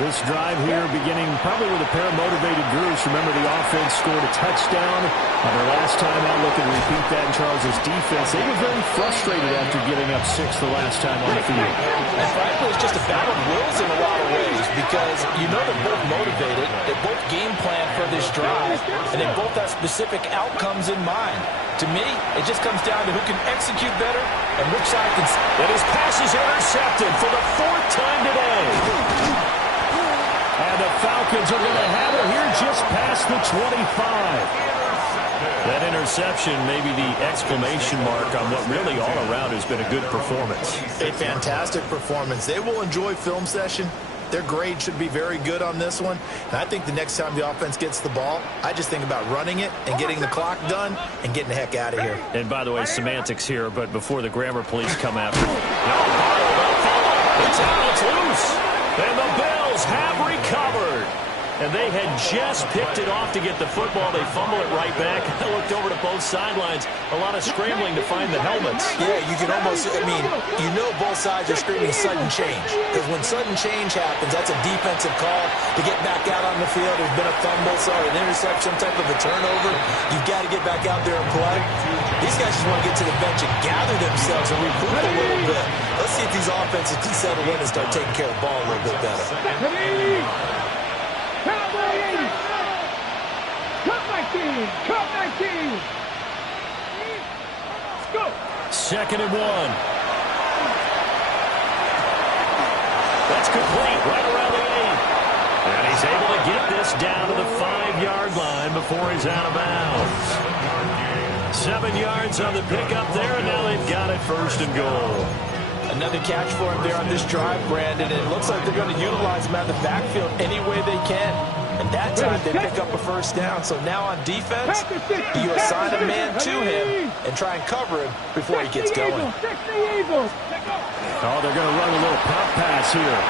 This drive here beginning probably with a pair of motivated groups. Remember, the offense scored a touchdown on their last time out. Looking to repeat that in Charles' defense. They were very frustrated after giving up 6 the last time on the field. And frankly, it's just a battle of wills in a lot of ways because you know they're both motivated. They both game plan for this drive, and they both have specific outcomes in mind. To me, it just comes down to who can execute better and which side can... And his pass is intercepted for the 4th time today. And the Falcons are going to have it here just past the 25. That interception may be the exclamation mark on what really all around has been a good performance. A fantastic performance. They will enjoy film session. Their grade should be very good on this one. And I think the next time the offense gets the ball, I just think about running it and getting the clock done and getting the heck out of here. And by the way, semantics here, but before the grammar police come after him. It's out, it's loose. And the Bills have recovered. And they had just picked it off to get the football. They fumble it right back. I looked over to both sidelines. A lot of scrambling to find the helmets. Yeah, you can almost, you know both sides are screaming sudden change. Because when sudden change happens, that's a defensive call to get back out on the field. There's been a fumble, an interception, some type of a turnover. You've got to get back out there and play. These guys just want to get to the bench and gather themselves and regroup a little bit. Let's see if these offenses can settle in and start taking care of the ball a little bit better. Cut 19. Let's go. 2nd and 1. That's complete right around the 8. And he's able to get this down to the 5-yard line before he's out of bounds. 7 yards on the pickup there, and now they've got it 1st and goal. Another catch for him there on this drive, Brandon. And it looks like they're going to utilize him out of the backfield any way they can. And that time they pick up a 1st down. So now on defense, you assign a man to him and try and cover him before he gets going. Oh, they're going to run a little pop pass here.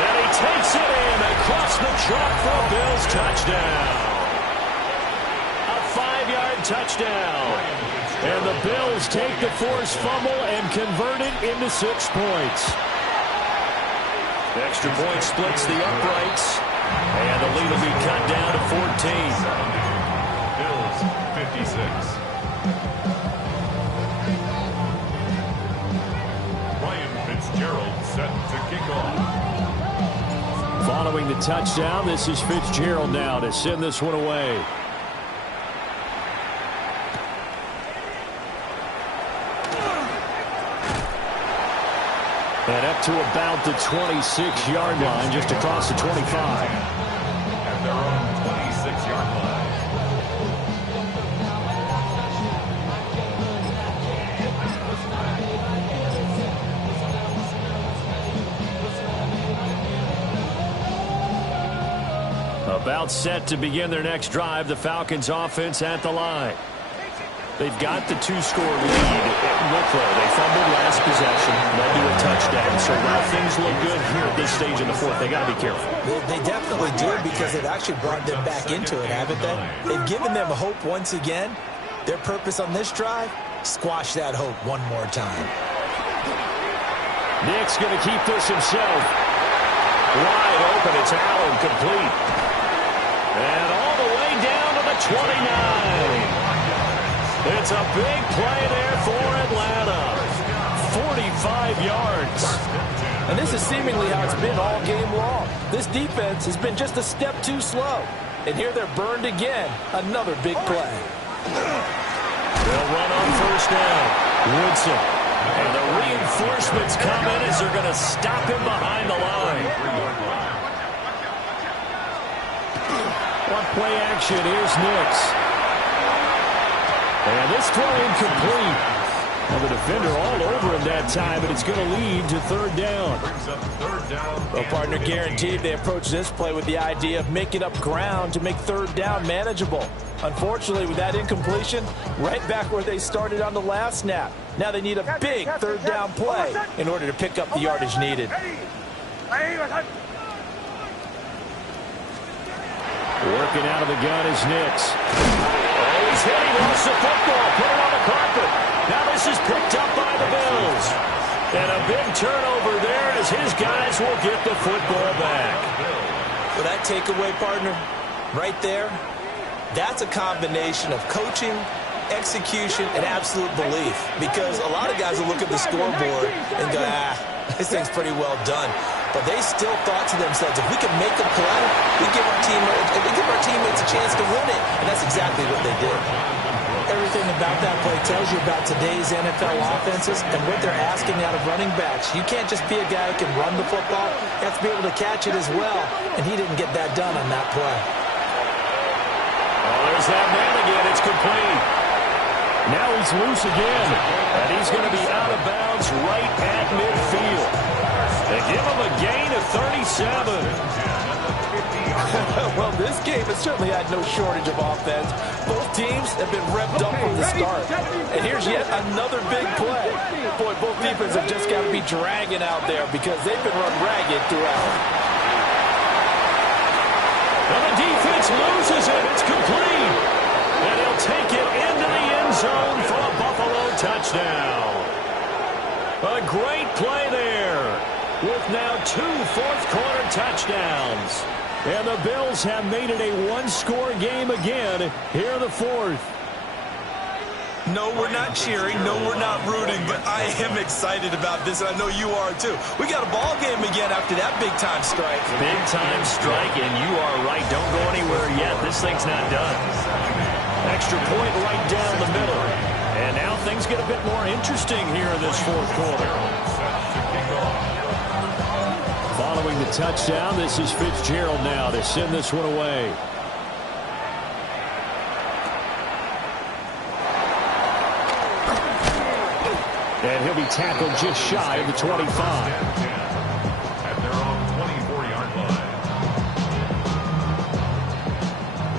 And he takes it in across the chalk for a Bills touchdown. A 5-yard touchdown. And the Bills take the forced fumble and convert it into 6 points. Extra point splits the uprights. And the lead will be cut down to 14. Bills 56. Ryan Fitzgerald set to kick off. Following the touchdown, this is Fitzgerald now to send this one away. And up to about the 26-yard line, just across the 25. At their own 26-yard line. About set to begin their next drive, the Falcons offense at the line. They've got the 2-score lead. Look, though, they fumbled last possession, led to a touchdown. So while things look good here at this stage in the fourth, they got to be careful. They definitely do, because they've actually brought them back into it, haven't they? They've given them hope once again. Their purpose on this drive, squash that hope one more time. Nick's going to keep this himself. Wide open, it's Allen, complete. And all the way down to the 29. It's a big play there for Atlanta. 45 yards. And this is seemingly how it's been all game long. This defense has been just a step too slow. And here they're burned again. Another big play. They'll run on first down. Woodson. And the reinforcements come in as they're going to stop him behind the line. What play action? Here's Nix. And this throw incomplete. Well, the defender all over him that time, but it's going to lead to third down. Well, partner, guaranteed they approach this play with the idea of making up ground to make third down manageable. Unfortunately, with that incompletion, right back where they started on the last snap. Now they need a big third down play in order to pick up the yardage needed. Working out of the gun is Nix. He's hit. He lost the football. Put it on the carpet. Now this is picked up by the Bills. And a big turnover there as his guys will get the football back. Well, that takeaway, partner, right there, that's a combination of coaching, execution, and absolute belief. Because a lot of guys will look at the scoreboard and go, this thing's pretty well done. But they still thought to themselves, if we can make a play, we give our teammates a chance to win it. And that's exactly what they did. Everything about that play tells you about today's NFL offenses and what they're asking out of running backs. You can't just be a guy who can run the football. You have to be able to catch it as well. And he didn't get that done on that play. Oh, there's that man again. It's complete. Now he's loose again. And he's going to be out of bounds right at midfield. They give him a gain of 37. Well, this game has certainly had no shortage of offense. Both teams have been revved up from the start. And here's yet another big play. Boy, both defenses have just got to be dragging out there because they've been run ragged throughout. And the defense loses it. It's complete. And he'll take it into the end zone for a Buffalo touchdown. A great play there, with now 2 fourth-quarter touchdowns. And the Bills have made it a one-score game again here in the fourth. No, we're not cheering. No, we're not rooting. But I am excited about this, and I know you are too. We got a ball game again after that big-time strike. Big-time strike, and you are right. Don't go anywhere yet. This thing's not done. Extra point right down the middle. And now things get a bit more interesting here in this fourth quarter. Following the touchdown, this is Fitzgerald now to send this one away. And he'll be tackled just shy of the 25. At their own 24-yard line.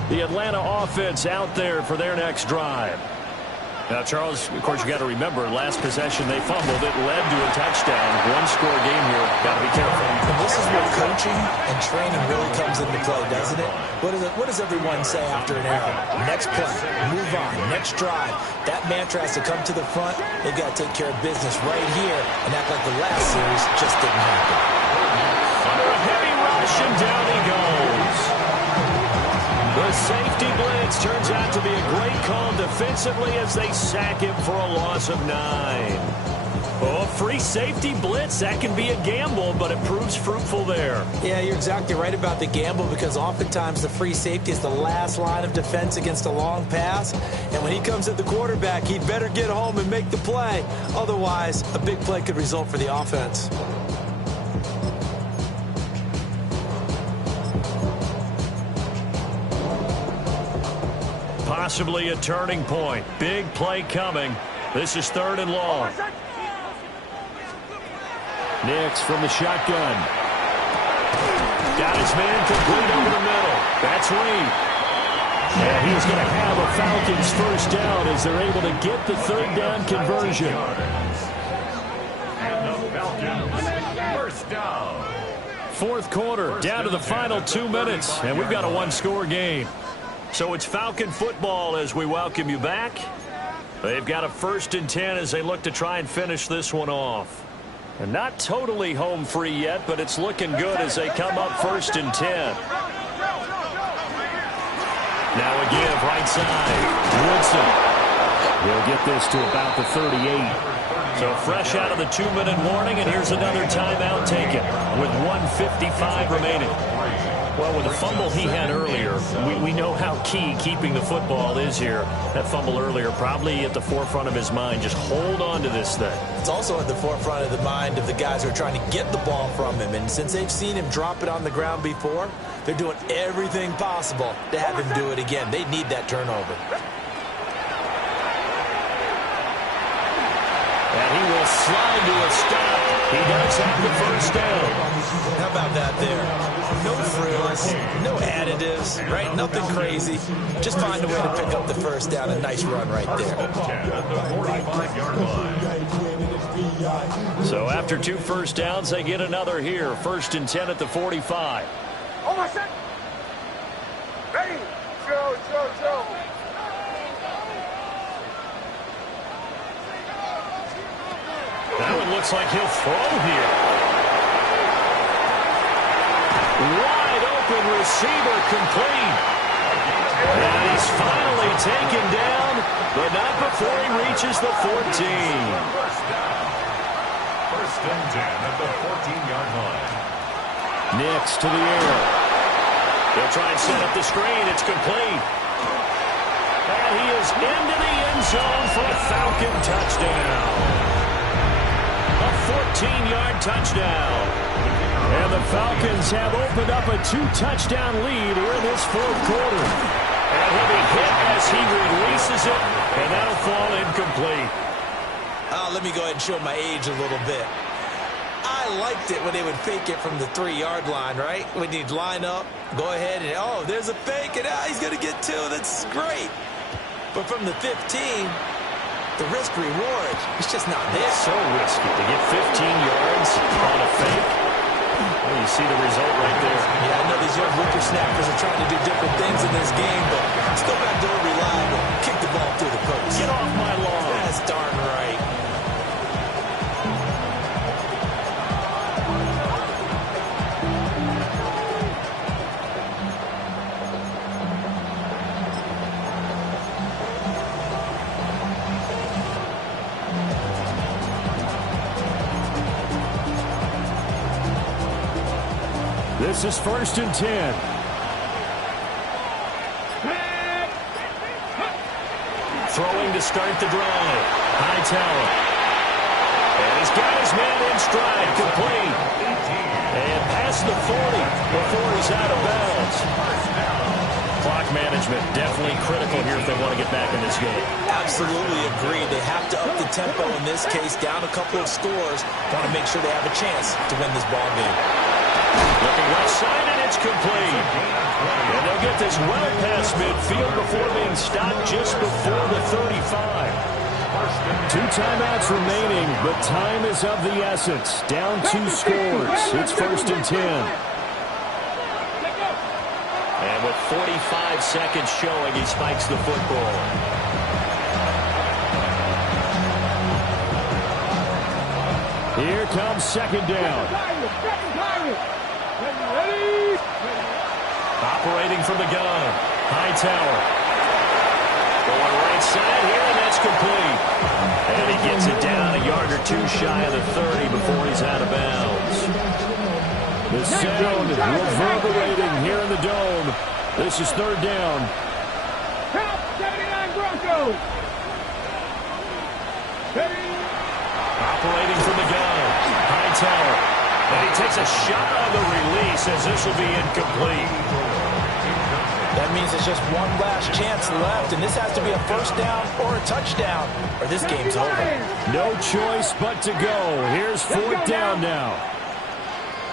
The Atlanta offense out there for their next drive. Now, Charles, of course, you got to remember, last possession they fumbled. It led to a touchdown. One-score game here. Got to be careful. And this is where coaching and training really comes into play, doesn't it? What does everyone say after an error? Next play, move on, next drive. That mantra has to come to the front. They've got to take care of business right here and act like the last series just didn't happen. Under a heavy rush, and down he goes. The safety blitz turns out to be a great call defensively as they sack him for a loss of 9. Oh, free safety blitz, that can be a gamble, but it proves fruitful there. Yeah, you're exactly right about the gamble, because oftentimes the free safety is the last line of defense against a long pass. And when he comes at the quarterback, he'd better get home and make the play. Otherwise, a big play could result for the offense. Possibly a turning point. Big play coming. This is 3rd and long. Nix from the shotgun. Got his man complete over the middle. That's Reed. And he's going to have a Falcons first down as they're able to get the third down conversion. And the Falcons first down. Fourth quarter, down to the final 2 minutes, and we've got a one-score game. So it's Falcon football as we welcome you back. They've got a 1st and 10 as they look to try and finish this one off. And not totally home free yet, but it's looking good as they come up 1st and 10. Now a give right side. Woodson. He'll get this to about the 38. So fresh out of the 2-minute warning, and here's another timeout taken with 1:55 remaining. Well, with the fumble he had earlier, we know how key keeping the football is here. That fumble earlier probably at the forefront of his mind. Just hold on to this thing. It's also at the forefront of the mind of the guys who are trying to get the ball from him. And since they've seen him drop it on the ground before, they're doing everything possible to have him do it again. They need that turnover. And he will slide to a stop. He does have the first down. How about that there? No frills, no additives, right? Nothing crazy. Just find a way to pick up the first down. A nice run right there. So after 2 first downs, they get another here. 1st and 10 at the 45. Oh, my set. Ready. Joe. That one looks like he'll throw here. Wide open receiver complete. And he's finally taken down, but not before he reaches the 14. First and 10 at the 14-yard line. Nix to the air. They'll try and set up the screen. It's complete. And he is into the end zone for a Falcon touchdown. A 14-yard touchdown. And the Falcons have opened up a 2-touchdown lead here in this fourth quarter. And he'll be hit as he releases it, and that'll fall incomplete. Let me go ahead and show my age a little bit. I liked it when they would fake it from the 3-yard line, right? When you'd line up, go ahead, and oh, there's a fake, and he's going to get 2. That's great. But from the 15, the risk-reward, it's just not there. So risky to get 15 yards on a fake. Well, you see the result right there. Yeah, I know these young whippersnappers are trying to do different things in this game, but still got to reliable. Kick the ball through the post. Get off my lawn. That's darn right. This is 1st and 10. Throwing to start the drive. Hightower. And he's got his man in stride, complete. And past the 40 before he's out of bounds. Clock management definitely critical here if they want to get back in this game. Absolutely agree. They have to up the tempo in this case, down a couple of scores. Want to make sure they have a chance to win this ball game. Looking left side, and it's complete. And they'll get this well past midfield before being stopped just before the 35. 2 timeouts remaining, but time is of the essence. Down 2 scores. It's 1st and 10. And with 45 seconds showing, he spikes the football. Here comes 2nd down. Operating from the gun. Hightower. Going right side here, and that's complete. And he gets it down a yard or 2 shy of the 30 before he's out of bounds. The sound reverberating here in the dome. This is 3rd down. Count 79 Broncos. Operating from the gun. Hightower. And he takes a shot on the release as this will be incomplete. That means there's just one last chance left, and this has to be a first down or a touchdown, or this game's over. No choice but to go. Here's 4th down now.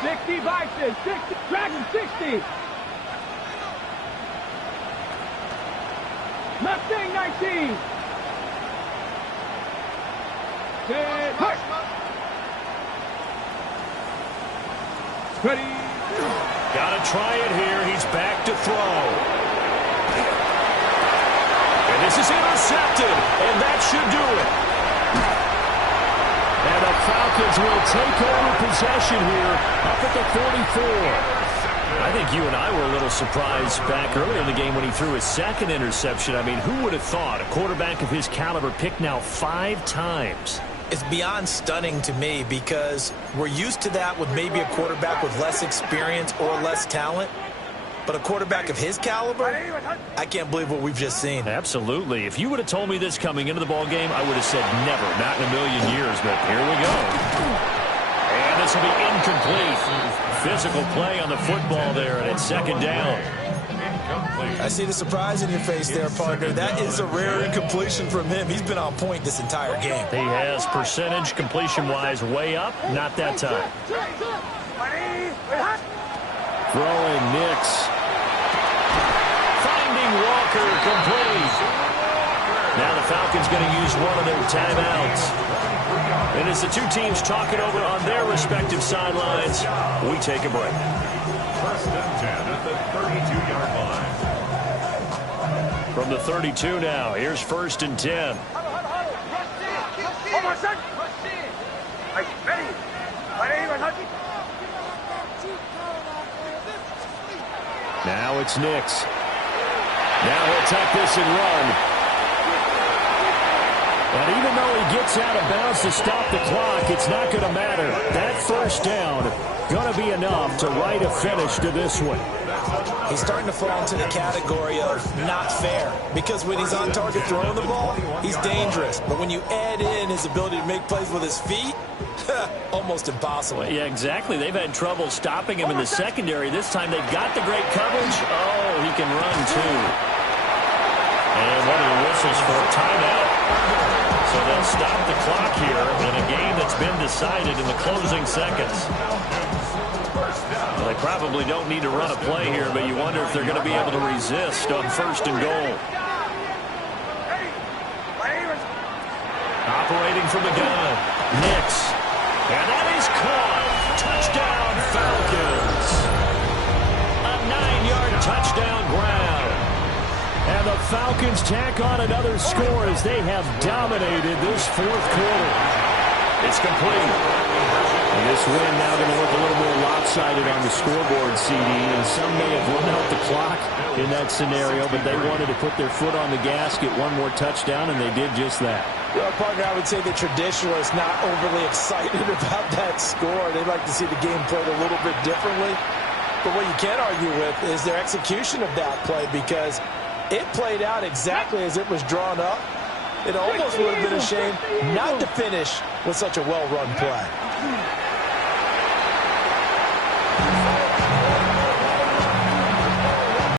60 Bison, 60, Dragon 60. Mustang 19. Push. Ready. Got to try it here. He's back to throw. And this is intercepted, and that should do it. And the Falcons will take over possession here up at the 44. I think you and I were a little surprised back earlier in the game when he threw his second interception. I mean, who would have thought a quarterback of his caliber picked now 5 times? It's beyond stunning to me because we're used to that with maybe a quarterback with less experience or less talent. But a quarterback of his caliber, I can't believe what we've just seen. Absolutely. If you would have told me this coming into the ball game, I would have said never, not in a million years. But here we go. And this will be incomplete. Physical play on the football there, and it's second down. I see the surprise in your face there, partner. That is a rare incompletion from him. He's been on point this entire game. He has percentage completion-wise way up. Not that time. Throwing Nix. Finding Walker complete. Now the Falcons going to use one of their timeouts. And as the two teams talk it over on their respective sidelines, we take a break. First and 10 at the 32-yard line. From the 32 now, here's first and 10. Now it's Nix. Now he'll take this and run. And even though he gets out of bounds to stop the clock, it's not going to matter. That first down going to be enough to write a finish to this one. He's starting to fall into the category of not fair because when he's on target throwing the ball, he's dangerous. But when you add in his ability to make plays with his feet, almost impossible. Yeah, exactly. They've had trouble stopping him in the secondary. This time they've got the great coverage. Oh, he can run too. And one of the whistles for a timeout. So they'll stop the clock here in a game that's been decided in the closing seconds. Well, they probably don't need to run a play here, but you wonder if they're going to be able to resist on first and goal. Operating from the gun, Nix. And that is caught. Touchdown, Falcons. A 9-yard touchdown ground. And the Falcons tack on another score as they have dominated this fourth quarter. It's complete. And this win now going to look a little more lopsided on the scoreboard, CD. And some may have run out the clock in that scenario, but they wanted to put their foot on the gas, get one more touchdown, and they did just that. Well, partner, I would say the traditionalists not overly excited about that score. They'd like to see the game played a little bit differently. But what you can't argue with is their execution of that play because it played out exactly as it was drawn up. It almost would have been a shame not to finish with such a well-run play.